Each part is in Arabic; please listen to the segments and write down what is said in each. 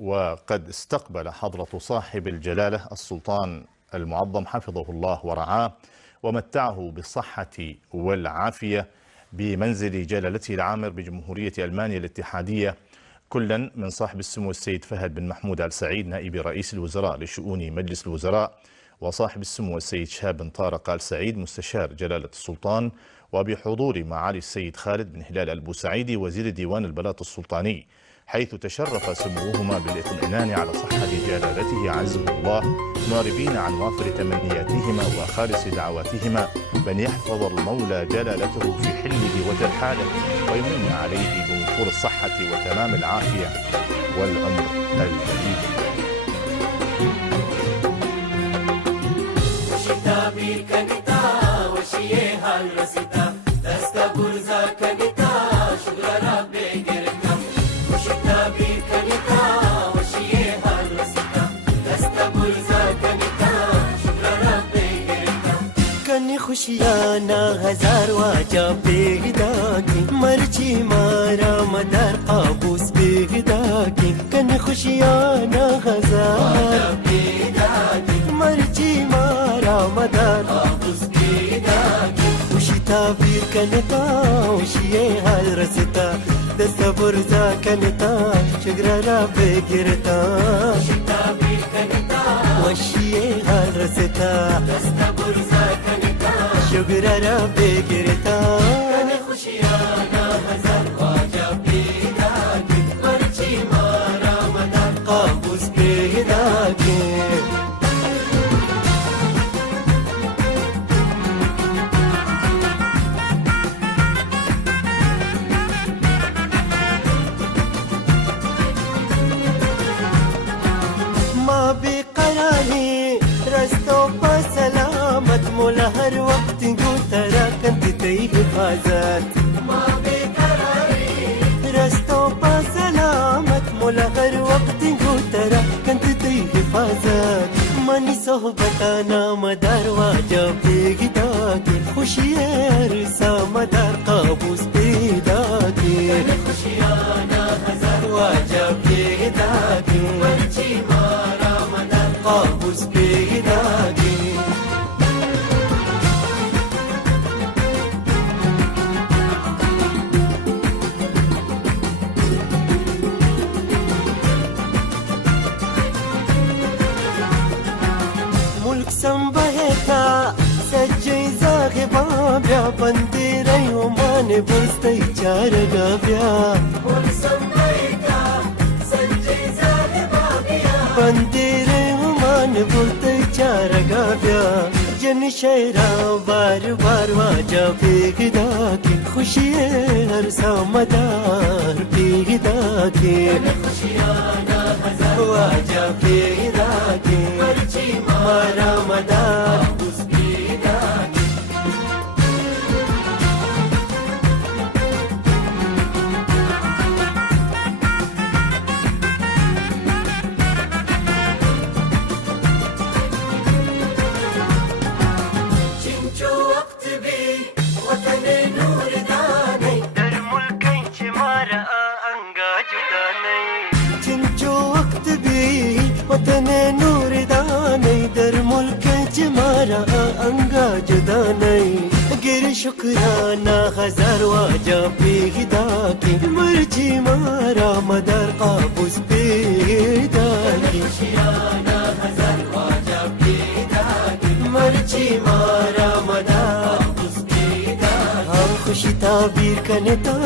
وقد استقبل حضرة صاحب الجلالة السلطان المعظم حفظه الله ورعاه ومتعه بالصحة والعافية بمنزل جلالته العامر بجمهورية ألمانيا الاتحادية، كلا من صاحب السمو السيد فهد بن محمود آل سعيد نائب رئيس الوزراء لشؤون مجلس الوزراء، وصاحب السمو السيد شهاب بن طارق آل سعيد مستشار جلالة السلطان، وبحضور معالي السيد خالد بن هلال البوسعيدي وزير ديوان البلاط السلطاني، حيث تشرف سموهما بالاطمئنان على صحة جلالته عزه الله، معربين عن وافر تمنياتهما وخالص دعواتهما بأن يحفظ المولى جلالته في حله وترحاله ويمن عليه بوفور الصحة وتمام العافية والعمر المديد. खुशियाना हजार वाजा बेगदा की मर्जी मारा मदार काबूस बेगदा की कन खुशियाना हजार मर्जी मारा मदार काबूस बेगदा की खुशी ताबीर कनता खुशिये हाल रसता दस्त बुरजा कनता शगरा बेगिरता खुशी ताबीर कनता खुशिये हाल रसता दस्त बुरजा شجرة بجرتا كان خشيانا هزار واجا بيداكي مرجي ما رمضان قابوس بيداكي ما بقراري رستو بسلامة مولا هر وقت ترى كنت تيه حفاظات ما بقراري رستو بسلامة مولا هر وقت ترى كنت تيه حفاظات ماني صحبتانا مدار واجا بيداكي خوشي ارسا مدار قابوس بيداكي خوشيانا هزار واجا بيداكي مرجي مارا مدار قابوس بيداكي संबहता सज्जई जागबा ब्या बंदीरे उमाने बुरस्तई चार गाव्या संबहता सज्जई जागबा ब्या बंदीरे उमाने बुरस्तई चार गाव्या जन शहरा बार बार वाजा बेगदा की खुशी हर सामदार बेगदा की खुशियाना हजार वाजा बेगदा की मर्जी मारा मदार उस बेगदा की चिंचो वक्त भी वतन नूर दाने दर मुल्क मारा अंगा जुदा नहीं चिंचो वक्त भी वतन नूर दाने दर मुल्क मारा अंगा जुदा नहीं गिर शुक्राना हजार वाजा बेगदा की मर्जी मारा मदार काबूस बेगदा की खुशियाना हजार वाजा बेगदा की मर्जी मारा मदार काबूस बेगदा खुशी ताबीर कनता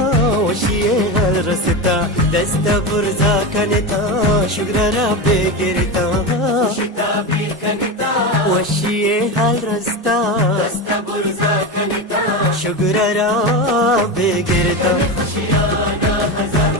वशिये हल रसता दस्त बुरजा कनता शुगरा बेगिरता खुशी ताबीर कनता वशिये हल रसता दस्त बुरजा कनता शुगरा बेगिरता खुशियाना हजार